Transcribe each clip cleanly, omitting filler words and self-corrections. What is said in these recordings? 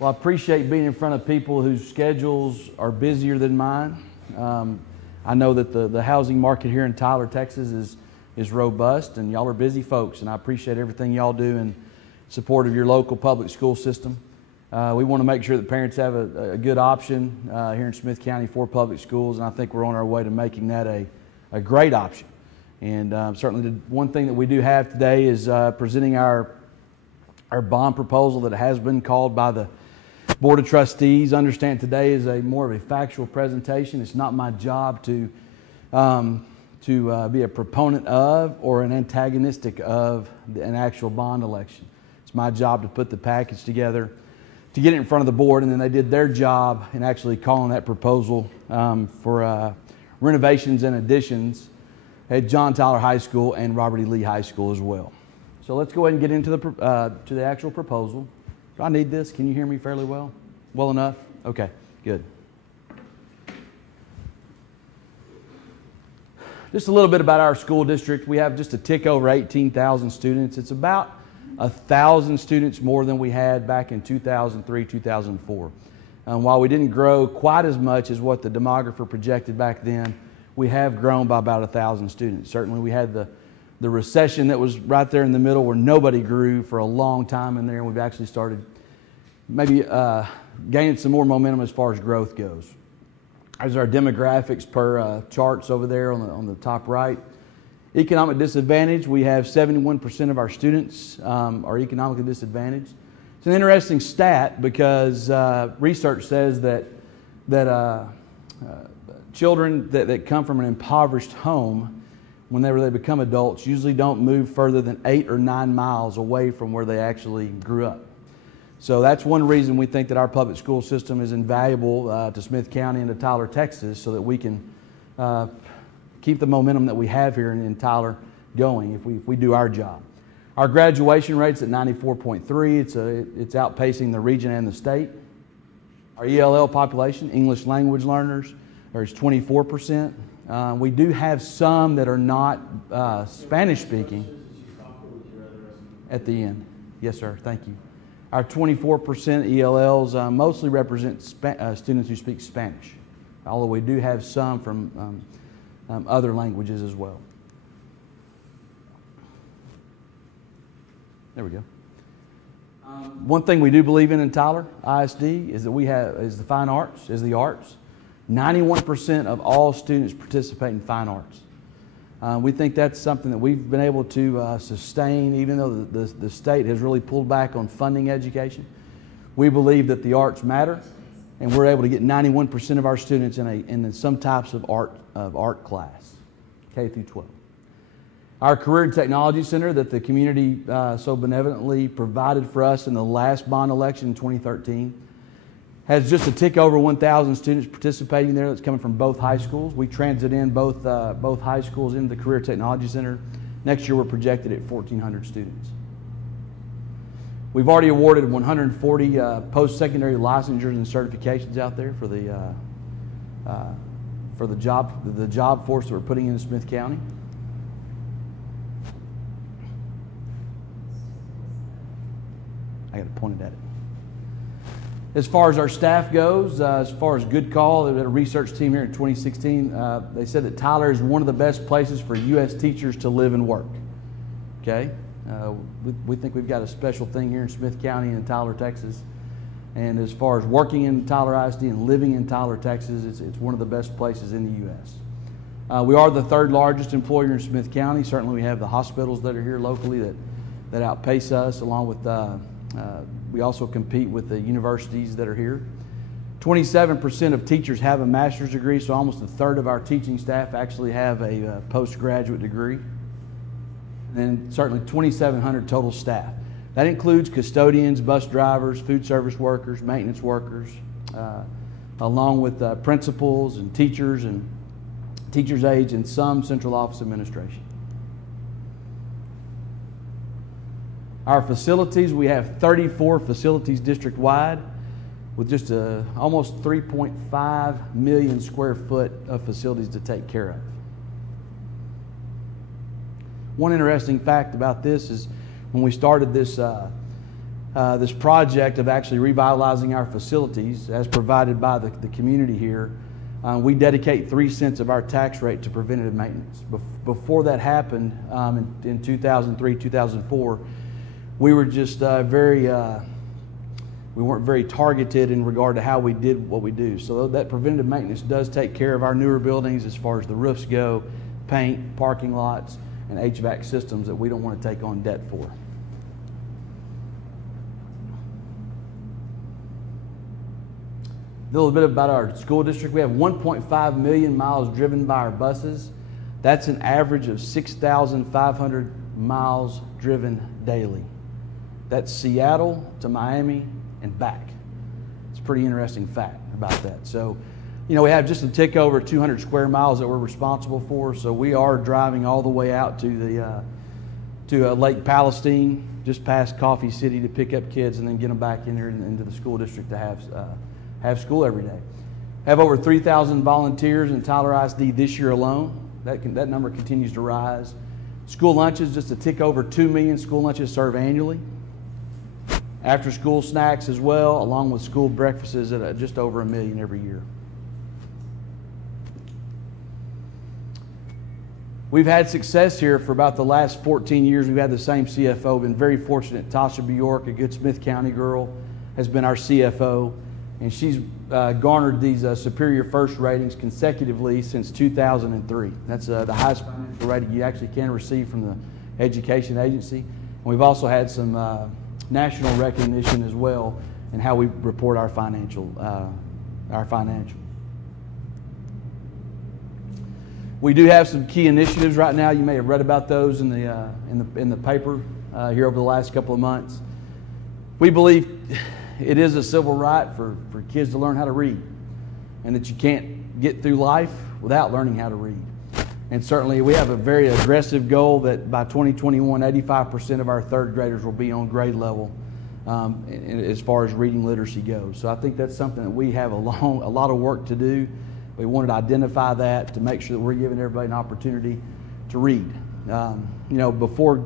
Well, I appreciate being in front of people whose schedules are busier than mine. I know that the housing market here in Tyler, Texas is robust, and y'all are busy folks, and I appreciate everything y'all do in support of your local public school system. We want to make sure that parents have a good option here in Smith County for public schools, and I think we're on our way to making that a great option. And certainly the one thing that we do have today is presenting our bond proposal that has been called by the Board of Trustees. Understand today is more of a factual presentation. It's not my job to be a proponent of or an antagonistic of an actual bond election. It's my job to put the package together, to get it in front of the board, and then they did their job in actually calling that proposal for renovations and additions at John Tyler High School and Robert E. Lee High School as well. So let's go ahead and get into the actual proposal. Do I need this? Can you hear me fairly well? Well enough? Okay, good. Just a little bit about our school district. We have just a tick over 18,000 students. It's about 1,000 students more than we had back in 2003, 2004. While we didn't grow quite as much as what the demographer projected back then, we have grown by about 1,000 students. Certainly we had the recession that was right there in the middle where nobody grew for a long time in there, and we've actually started maybe gaining some more momentum as far as growth goes. There's our demographics per charts over there on the top right. Economic disadvantage, we have 71% of our students are economically disadvantaged. It's an interesting stat because research says that children that come from an impoverished home, whenever they become adults, usually don't move further than 8 or 9 miles away from where they actually grew up. So that's one reason we think that our public school system is invaluable to Smith County and to Tyler, Texas, so that we can keep the momentum that we have here in Tyler going if we do our job. Our graduation rate's at 94.3. It's outpacing the region and the state. Our ELL population, English language learners, is 24%. We do have some that are not Spanish speaking at the end. Yes, sir. Thank you. Our 24% ELLs mostly represent students who speak Spanish, although we do have some from other languages as well. There we go. One thing we do believe in Tyler ISD is that is the fine arts, is the arts. 91% of all students participate in fine arts. We think that's something that we've been able to sustain, even though the state has really pulled back on funding education. We believe that the arts matter, and we're able to get 91% of our students in some types of art class, K through 12. Our Career and Technology Center that the community so benevolently provided for us in the last bond election in 2013 has just a tick over 1,000 students participating there. That's coming from both high schools. We transit in both high schools into the Career Technology Center. Next year we're projected at 1,400 students. We've already awarded 140 post-secondary licensures and certifications out there for the job force that we're putting into Smith County. I got to point it at it. As far as our staff goes, as far as good call, they had a research team here in 2016. They said that Tyler is one of the best places for U.S. teachers to live and work. Okay, we think we've got a special thing here in Smith County and Tyler, Texas. And as far as working in Tyler ISD and living in Tyler, Texas, it's one of the best places in the U.S. We are the third largest employer in Smith County. Certainly, we have the hospitals that are here locally that outpace us, along with. We also compete with the universities that are here. 27% of teachers have a master's degree, so almost a third of our teaching staff actually have a postgraduate degree. And then certainly 2,700 total staff. That includes custodians, bus drivers, food service workers, maintenance workers, along with principals and teachers aides and some central office administration. Our facilities, we have 34 facilities district-wide with just almost 3.5 million square foot of facilities to take care of. One interesting fact about this is when we started this this project of actually revitalizing our facilities as provided by the community here. We dedicate 3 cents of our tax rate to preventative maintenance. Before that happened in 2003, 2004, we were just we weren't very targeted in regard to how we did what we do. So that preventative maintenance does take care of our newer buildings as far as the roofs go, paint, parking lots, and HVAC systems that we don't want to take on debt for. A little bit about our school district. We have 1.5 million miles driven by our buses. That's an average of 6,500 miles driven daily. That's Seattle to Miami and back. It's a pretty interesting fact about that. So, you know, we have just a tick over 200 square miles that we're responsible for. So we are driving all the way out to the Lake Palestine, just past Coffee City, to pick up kids and then get them back in here into the school district to have school every day. Have over 3,000 volunteers in Tyler ISD this year alone. That number continues to rise. School lunches, just a tick over 2 million school lunches served annually. After school snacks as well, along with school breakfasts at just over 1 million every year. We've had success here for about the last 14 years. We've had the same CFO. Been very fortunate. Tasha Bjork, a good Smith County girl, has been our CFO, and she's garnered these Superior First ratings consecutively since 2003. That's the highest financial rating you actually can receive from the education agency. And we've also had some national recognition as well in how we report our financial. We do have some key initiatives right now. You may have read about those in the paper here over the last couple of months. We believe it is a civil right for kids to learn how to read, and that you can't get through life without learning how to read. And certainly we have a very aggressive goal that by 2021, 85% of our third graders will be on grade level as far as reading literacy goes. So I think that's something that we have a lot of work to do. We wanted to identify that to make sure that we're giving everybody an opportunity to read. You know, before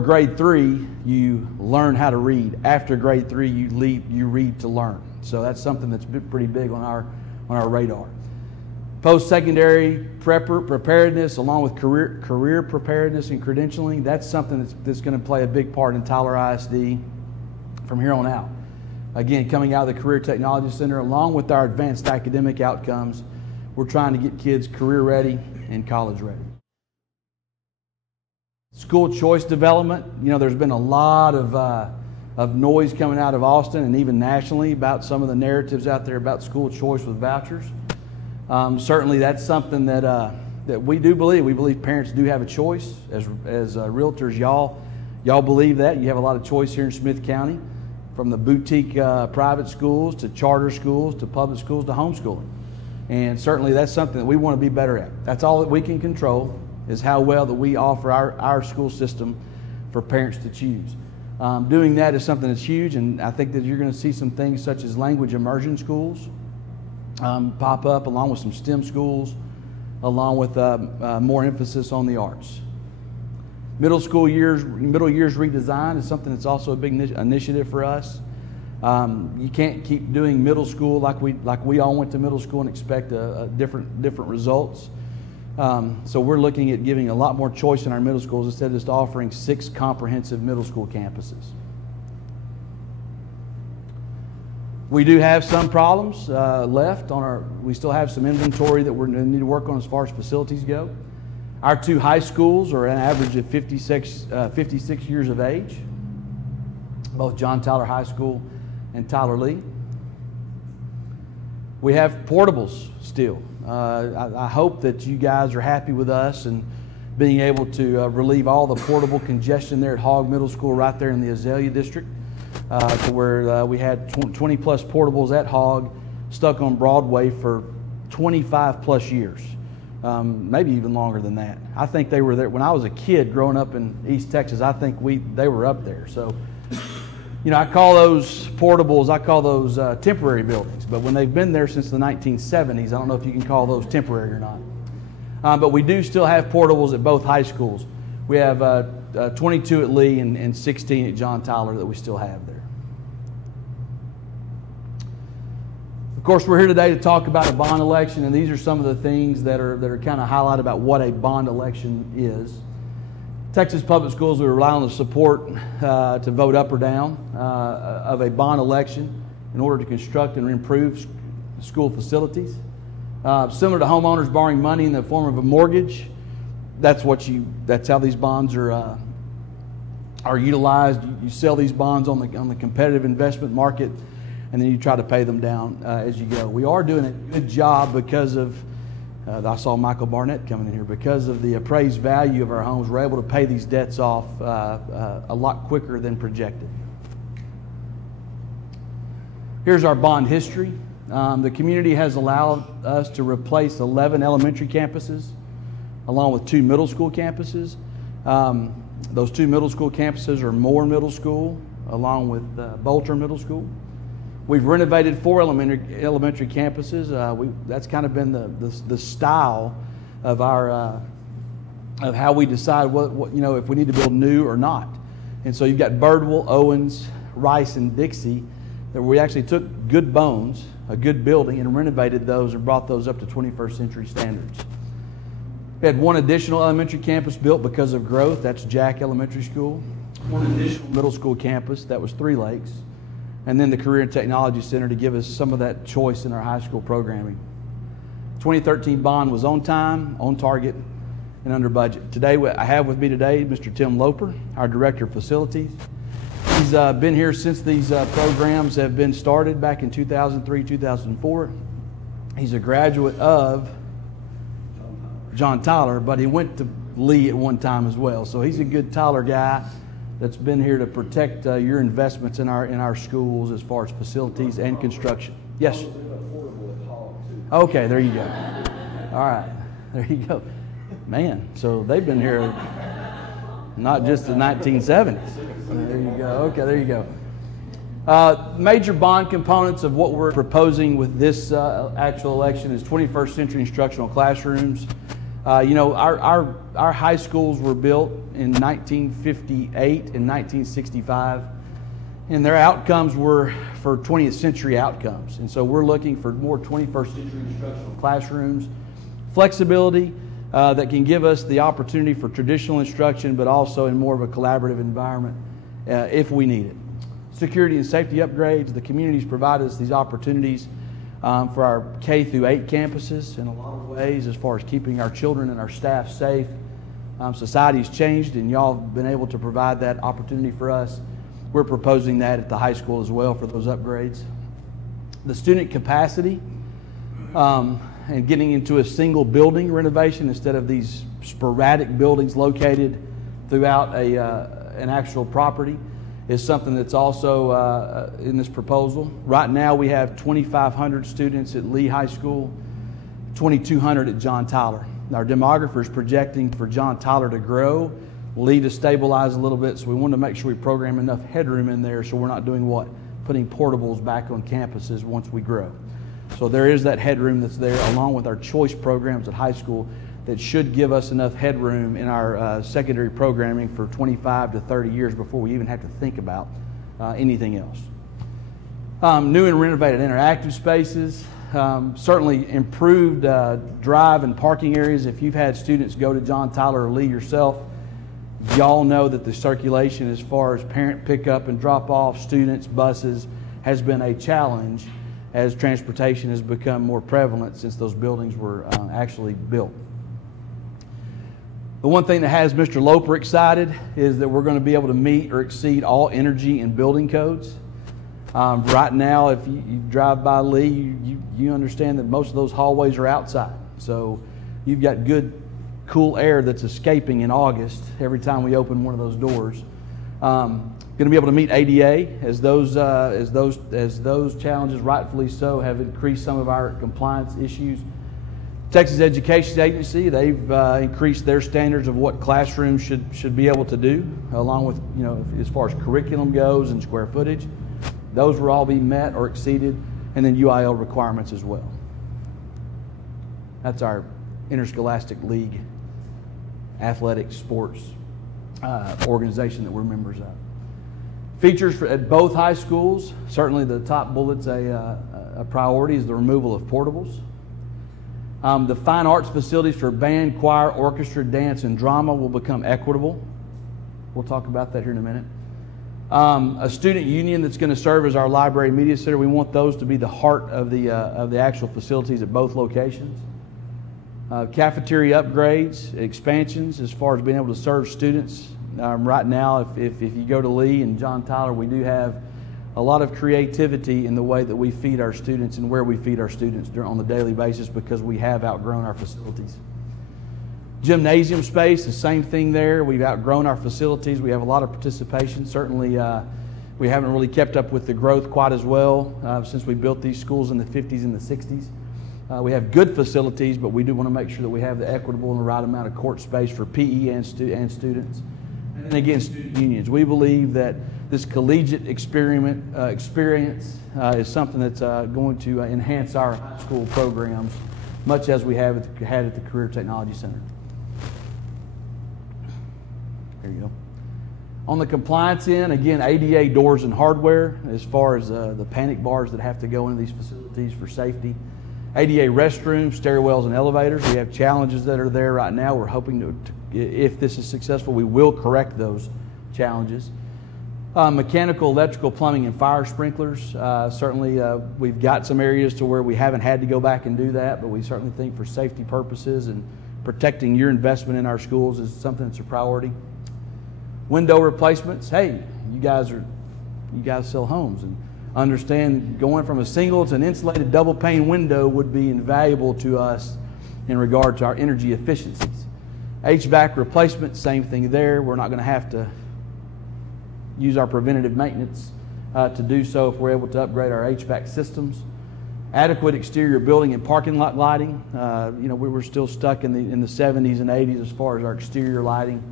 grade 3, you learn how to read. After grade 3, you read to learn. So that's something that's pretty big on our radar. Post-secondary preparedness, along with career preparedness and credentialing, that's something that's going to play a big part in Tyler ISD from here on out. Again, coming out of the Career Technology Center, along with our advanced academic outcomes, we're trying to get kids career ready and college ready. School choice development, you know, there's been a lot of noise coming out of Austin and even nationally about some of the narratives out there about school choice with vouchers. Certainly that's something that we do believe. We believe parents do have a choice. As realtors, y'all believe that. You have a lot of choice here in Smith County, from the boutique private schools to charter schools to public schools to homeschooling. And certainly that's something that we want to be better at. That's all that we can control, is how well that we offer our school system for parents to choose. Doing that is something that's huge, and I think that you're going to see some things such as language immersion schools pop up, along with some STEM schools, along with more emphasis on the arts. Middle years redesign is something that's also a big initiative for us. You can't keep doing middle school like we all went to middle school and expect different results. So we're looking at giving a lot more choice in our middle schools instead of just offering 6 comprehensive middle school campuses. We do have some problems left we still have some inventory that we need to work on as far as facilities go. Our 2 high schools are an average of 56 years of age, both John Tyler High School and Tyler Lee. We have portables still. I hope that you guys are happy with us and being able to relieve all the portable congestion there at Hogg Middle School right there in the Azalea District, to where we had 20 plus portables at Hogg stuck on Broadway for 25 plus years. Maybe even longer than that. I think they were there when I was a kid growing up in East Texas. I think they were up there. So, you know, I call those portables, temporary buildings. But when they've been there since the 1970s, I don't know if you can call those temporary or not. But we do still have portables at both high schools. We have 22 at Lee and 16 at John Tyler that we still have there. Of course, we're here today to talk about a bond election, and these are some of the things that are kind of highlighted about what a bond election is. Texas Public Schools, we rely on the support to vote up or down of a bond election in order to construct and improve school facilities. Similar to homeowners borrowing money in the form of a mortgage, that's how these bonds are utilized. You sell these bonds on the competitive investment market, and then you try to pay them down as you go. We are doing a good job because of, I saw Michael Barnett coming in here, because of the appraised value of our homes. We're able to pay these debts off a lot quicker than projected. Here's our bond history. The community has allowed us to replace 11 elementary campuses along with 2 middle school campuses. Those 2 middle school campuses are Moore Middle School along with Bolter Middle School. We've renovated 4 elementary campuses. That's kind of been the style of our of how we decide what if we need to build new or not. And so you've got Birdwell, Owens, Rice, and Dixie. That we actually took good bones, a good building, and renovated those and brought those up to 21st century standards. We had 1 additional elementary campus built because of growth. That's Jack Elementary School. 1 additional middle school campus. That was 3 Lakes. And then the Career and Technology Center to give us some of that choice in our high school programming. 2013 bond was on time, on target, and under budget. Today, I have with me today Mr. Tim Loper, our Director of Facilities. He's been here since these programs have been started back in 2003, 2004. He's a graduate of John Tyler, but he went to Lee at one time as well. So he's a good Tyler guy that's been here to protect your investments in our schools as far as facilities and construction. Yes? Okay, there you go. All right, there you go. Man, so they've been here not just the 1970s. There you go. Okay, there you go. Major bond components of what we're proposing with this actual election is 21st century instructional classrooms. Our high schools were built in 1958 and 1965, and their outcomes were for 20th century outcomes. And so we're looking for more 21st century instructional classrooms, flexibility that can give us the opportunity for traditional instruction, but also in more of a collaborative environment if we need it. Security and safety upgrades. The communities provide us these opportunities for our K through 8 campuses in a lot of ways as far as keeping our children and our staff safe. Society's changed, and y'all have been able to provide that opportunity for us. We're proposing that at the high school as well for those upgrades. The student capacity and getting into a single building renovation instead of these sporadic buildings located throughout an actual property is something that's also in this proposal. Right now we have 2,500 students at Lee High School, 2,200 at John Tyler. Our demographer is projecting for John Tyler to grow, Lee to stabilize a little bit, so we wanted to make sure we program enough headroom in there so we're not doing what? Putting portables back on campuses once we grow. So there is that headroom that's there along with our choice programs at high school that should give us enough headroom in our secondary programming for 25 to 30 years before we even have to think about anything else. New and renovated interactive spaces, certainly improved drive and parking areas. If you've had students go to John Tyler or Lee yourself, y'all know that the circulation as far as parent pickup and drop off, students, buses, has been a challenge as transportation has become more prevalent since those buildings were actually built. The one thing that has Mr. Loper excited is that we're going to be able to meet or exceed all energy and building codes. Right now, if you drive by Lee, you understand that most of those hallways are outside. So you've got good, cool air that's escaping in August every time we open one of those doors. Going to be able to meet ADA as those challenges, rightfully so, have increased some of our compliance issues. Texas Education Agency, they've increased their standards of what classrooms should be able to do, along with, as far as curriculum goes and square footage. Those will all be met or exceeded, and then UIL requirements as well. That's our Interscholastic League athletics sports organization that we're members of. Features at both high schools, certainly the top bullet's a priority is the removal of portables. The fine arts facilities for band, choir, orchestra, dance, and drama will become equitable. We'll talk about that here in a minute. A student union that's going to serve as our library media center. We want those to be the heart of the actual facilities at both locations. Cafeteria upgrades, expansions as far as being able to serve students. Right now, if you go to Lee and John Tyler, we do have a lot of creativity in the way that we feed our students and where we feed our students on the daily basis because we have outgrown our facilities. Gymnasium space, the same thing there. We've outgrown our facilities. We have a lot of participation. Certainly, we haven't really kept up with the growth quite as well since we built these schools in the 50s and the 60s. We have good facilities, but we do want to make sure that we have the equitable and the right amount of court space for PE and students. And again, student unions. We believe that this collegiate experience is something that's going to enhance our high school programs, much as we had at the Career Technology Center. There you go. On the compliance end, again, ADA doors and hardware as far as the panic bars that have to go into these facilities for safety. ADA restrooms, stairwells, and elevators. We have challenges that are there right now. We're hoping to if this is successful, we will correct those challenges. Mechanical, electrical, plumbing, and fire sprinklers. Certainly, we've got some areas to where we haven't had to go back and do that, but we certainly think for safety purposes and protecting your investment in our schools is something that's a priority. Window replacements. Hey, you guys sell homes and understand going from a single to an insulated double pane window would be invaluable to us in regard to our energy efficiencies. HVAC replacement, same thing there. We're not going to have to use our preventative maintenance to do so if we're able to upgrade our HVAC systems. Adequate exterior building and parking lot lighting. We were still stuck in the 70s and 80s as far as our exterior lighting.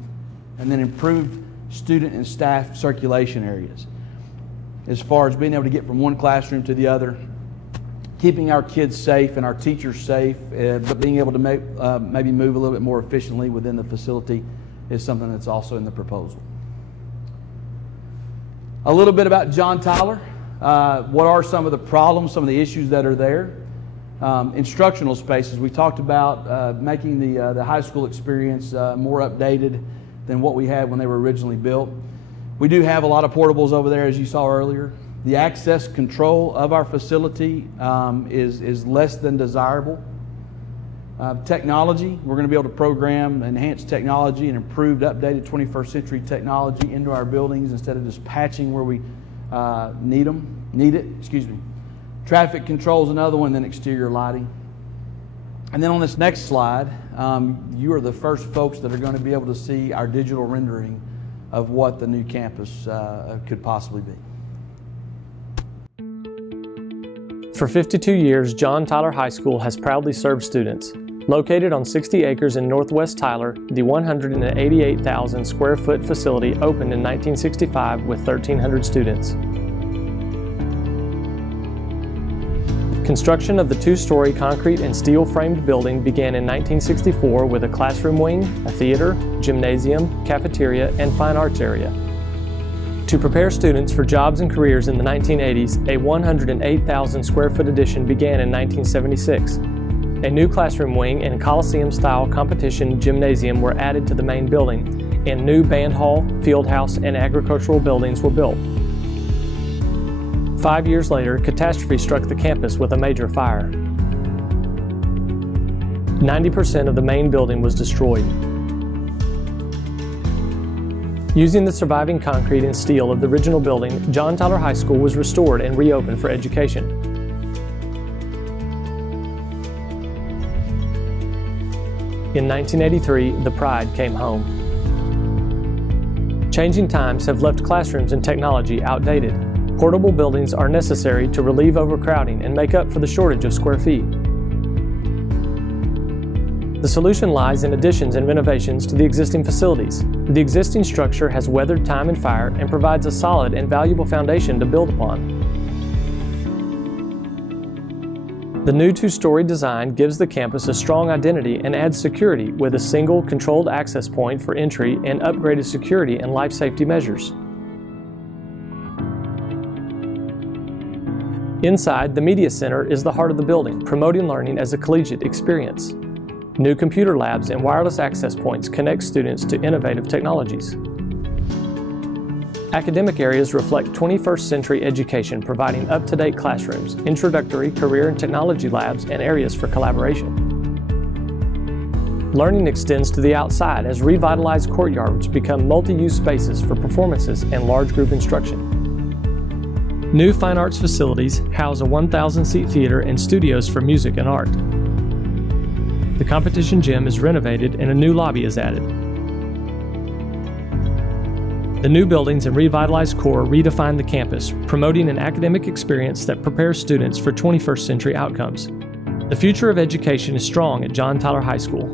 And then improved student and staff circulation areas. As far as being able to get from one classroom to the other, keeping our kids safe and our teachers safe, but being able to maybe move a little bit more efficiently within the facility is something that's also in the proposal. A little bit about John Tyler. What are some of the problems, some of the issues that are there? Instructional spaces. We talked about making the high school experience more updated than what we had when they were originally built. We do have a lot of portables over there, as you saw earlier. The access control of our facility is less than desirable. Technology, we're going to be able to program enhanced technology and improved, updated 21st century technology into our buildings instead of just patching where we need it. Traffic control is another one, then exterior lighting. And then on this next slide, you are the first folks that are going to be able to see our digital rendering of what the new campus could possibly be. For 52 years, John Tyler High School has proudly served students. Located on 60 acres in northwest Tyler, the 188,000 square foot facility opened in 1965 with 1,300 students. Construction of the two-story concrete and steel framed building began in 1964 with a classroom wing, a theater, gymnasium, cafeteria, and fine arts area. To prepare students for jobs and careers in the 1980s, a 108,000 square foot addition began in 1976. A new classroom wing and Coliseum-style competition gymnasium were added to the main building, and new band hall, field house, and agricultural buildings were built. 5 years later, catastrophe struck the campus with a major fire. 90% of the main building was destroyed. Using the surviving concrete and steel of the original building, John Tyler High School was restored and reopened for education. In 1983, the pride came home. Changing times have left classrooms and technology outdated. Portable buildings are necessary to relieve overcrowding and make up for the shortage of square feet. The solution lies in additions and renovations to the existing facilities. The existing structure has weathered time and fire and provides a solid and valuable foundation to build upon. The new two-story design gives the campus a strong identity and adds security with a single controlled access point for entry and upgraded security and life safety measures. Inside, the Media Center is the heart of the building, promoting learning as a collegiate experience. New computer labs and wireless access points connect students to innovative technologies. Academic areas reflect 21st century education, providing up-to-date classrooms, introductory career and technology labs, and areas for collaboration. Learning extends to the outside as revitalized courtyards become multi-use spaces for performances and large group instruction. New fine arts facilities house a 1,000-seat theater and studios for music and art. The competition gym is renovated and a new lobby is added. The new buildings and revitalized core redefine the campus, promoting an academic experience that prepares students for 21st century outcomes. The future of education is strong at John Tyler High School.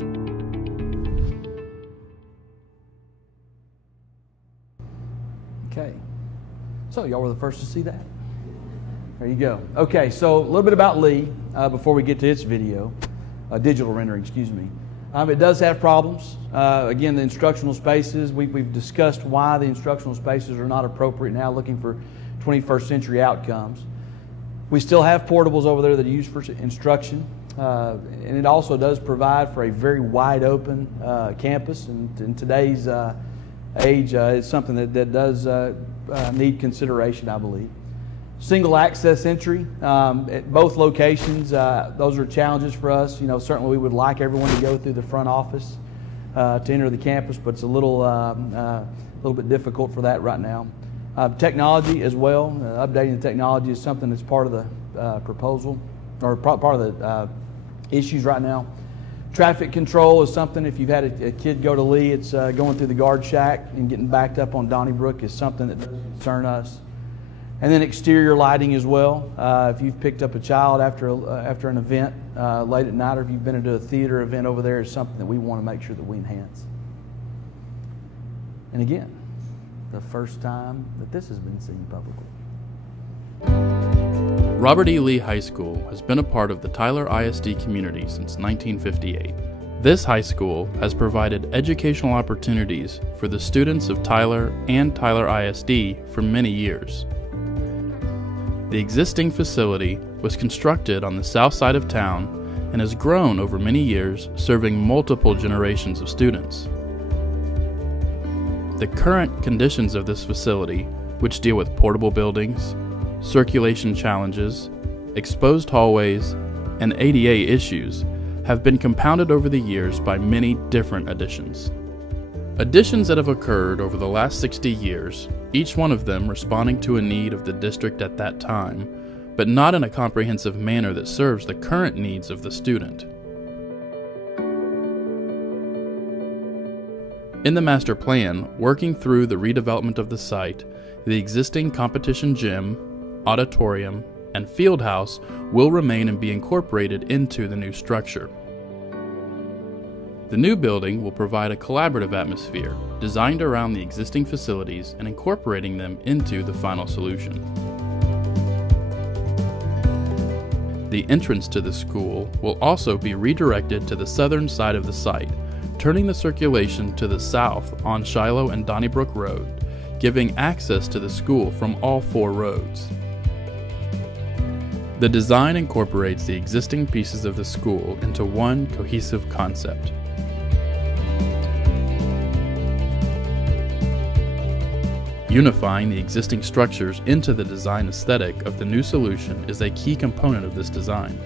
Okay. So y'all were the first to see that. There you go. Okay, so a little bit about Lee before we get to its video, digital rendering, excuse me. It does have problems. Again, the instructional spaces, we've discussed why the instructional spaces are not appropriate now, looking for 21st century outcomes. We still have portables over there that are used for instruction, and it also does provide for a very wide open campus, and in today's age, it's something that does need consideration, I believe. Single access entry at both locations, those are challenges for us. You know, certainly we would like everyone to go through the front office to enter the campus, but it's a little bit difficult for that right now. Technology as well, updating the technology is something that's part of the proposal, or part of the issues right now. Traffic control is something, if you've had a kid go to Lee, it's going through the guard shack and getting backed up on Donnybrook is something that does concern us. And then exterior lighting as well. If you've picked up a child after an event late at night, or if you've been into a theater event over there, is something that we want to make sure that we enhance. And again, the first time that this has been seen publicly. Robert E. Lee High School has been a part of the Tyler ISD community since 1958. This high school has provided educational opportunities for the students of Tyler and Tyler ISD for many years. The existing facility was constructed on the south side of town and has grown over many years, serving multiple generations of students. The current conditions of this facility, which deal with portable buildings, circulation challenges, exposed hallways, and ADA issues, have been compounded over the years by many different additions. Additions that have occurred over the last 60 years, each one of them responding to a need of the district at that time, but not in a comprehensive manner that serves the current needs of the student. In the master plan, working through the redevelopment of the site, the existing competition gym, auditorium, and field house will remain and be incorporated into the new structure. The new building will provide a collaborative atmosphere designed around the existing facilities and incorporating them into the final solution. The entrance to the school will also be redirected to the southern side of the site, turning the circulation to the south on Shiloh and Donnybrook Road, giving access to the school from all four roads. The design incorporates the existing pieces of the school into one cohesive concept. Unifying the existing structures into the design aesthetic of the new solution is a key component of this design.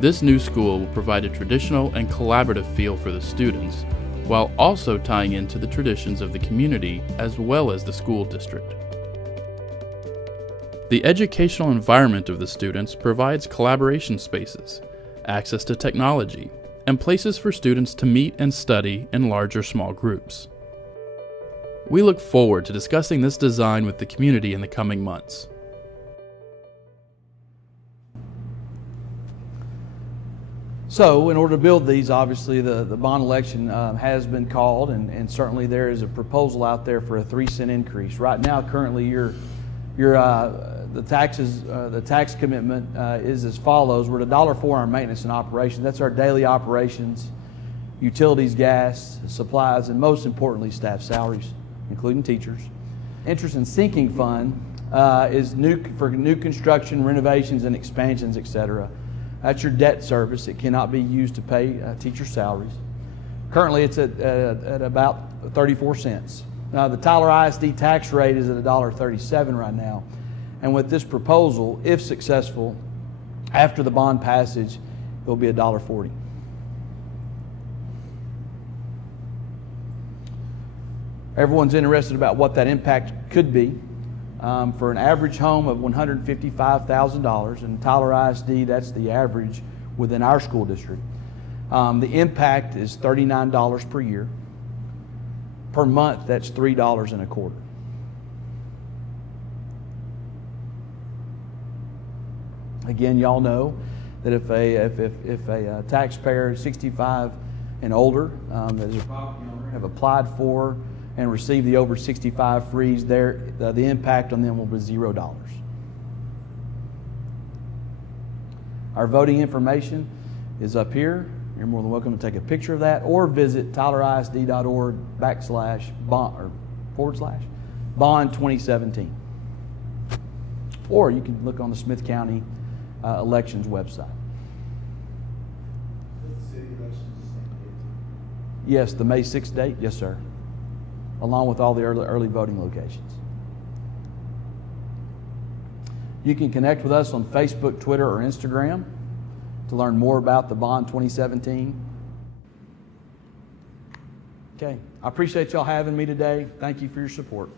This new school will provide a traditional and collaborative feel for the students, while also tying into the traditions of the community as well as the school district. The educational environment of the students provides collaboration spaces, access to technology, and places for students to meet and study in larger small groups. We look forward to discussing this design with the community in the coming months. So, in order to build these, obviously the bond election has been called, and certainly there is a proposal out there for a 3-cent increase. Right now, currently, the tax commitment is as follows. We're at $1 for our maintenance and operations. That's our daily operations, utilities, gas, supplies, and most importantly, staff salaries, including teachers. Interest and sinking fund is for new construction, renovations, and expansions, etc. That's your debt service. It cannot be used to pay teacher salaries. Currently, it's at about 34 cents. The Tyler ISD tax rate is at $1.37 right now. And with this proposal, if successful, after the bond passage, it will be $1.40. Everyone's interested about what that impact could be. For an average home of $155,000, and Tyler ISD, that's the average within our school district. The impact is $39 per year. Per month, that's $3.25. Again, y'all know that if a taxpayer is 65 and older, that is a property owner, have applied for and received the over 65 freeze, the impact on them will be $0. Our voting information is up here. You're more than welcome to take a picture of that or visit tylerisd.org/bond 2017. Or you can look on the Smith County elections website. Yes, the May 6th date, yes sir, along with all the early voting locations. You can connect with us on Facebook, Twitter, or Instagram to learn more about the Bond 2017. Okay, I appreciate y'all having me today. Thank you for your support.